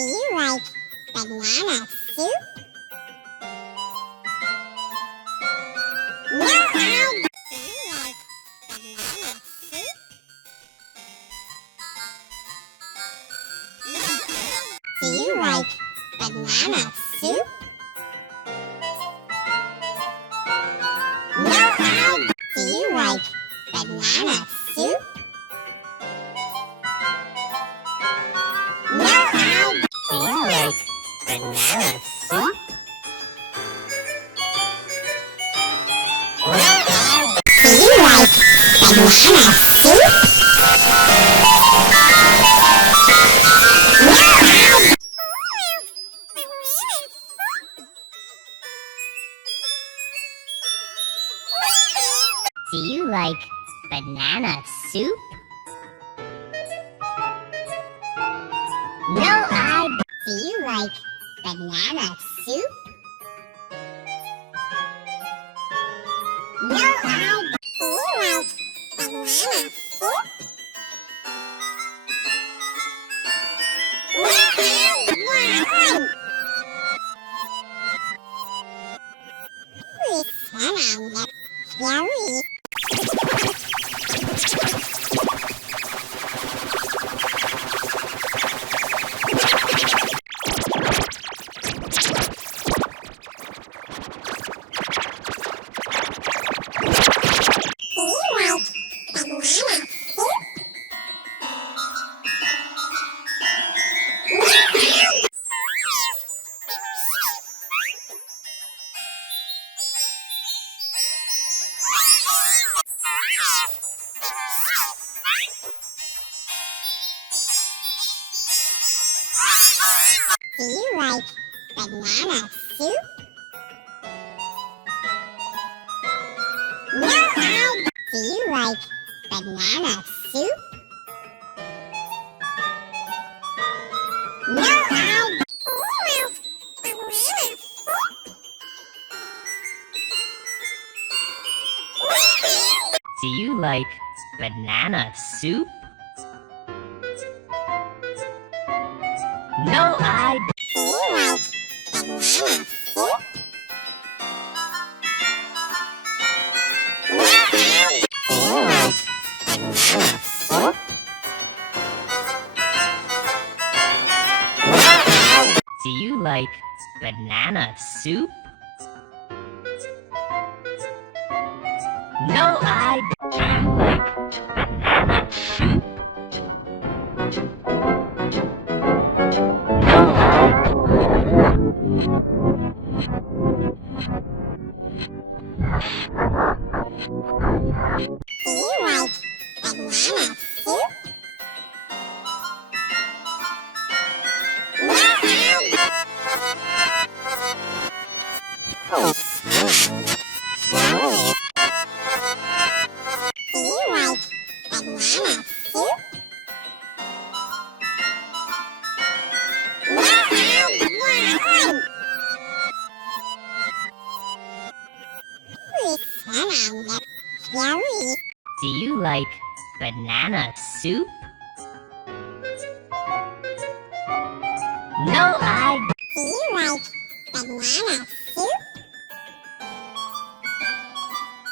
Do you like banana soup? No, I. Do you like banana soup? Do you like banana soup? No, I. Do you like banana soup? No, I. Do you like banana soup? No, I. Do you like banana soup? No, I. Do you like banana soup? No, I. Do you like banana soup? No, I. Do you like banana soup? No, I. Yummy. Do you like banana soup? No, I. Do you like banana soup? No, I. Do you like banana soup? No, I. Do you like banana soup? No, I. Do you like banana soup? Do you like banana soup? No, I. Do you like banana soup? No, I. Do you like banana soup? No, I. Do you like banana soup? No, I. Yummy. Do you like banana soup? No, I. Do you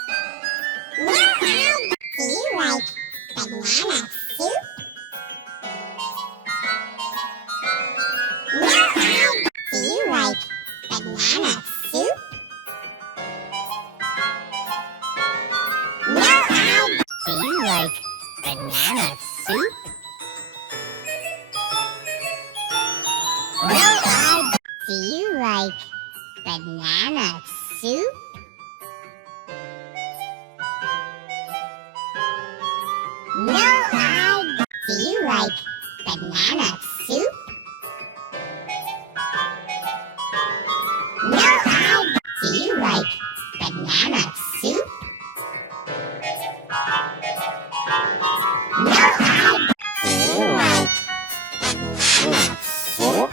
like banana soup? No, I. Do you like banana soup? No, I. Do you like banana soup? No, I. Do you like banana soup? No, I. Do you like banana soup? No, I. Do you like banana soup? No, I. Do you like banana soup? No, I. Do you like banana soup?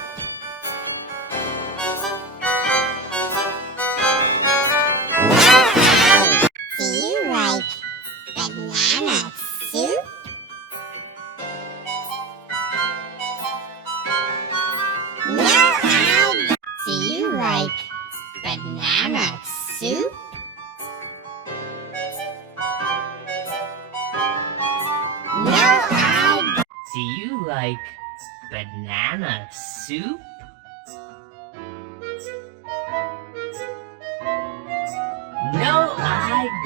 banana soup? No, I Do you like banana soup?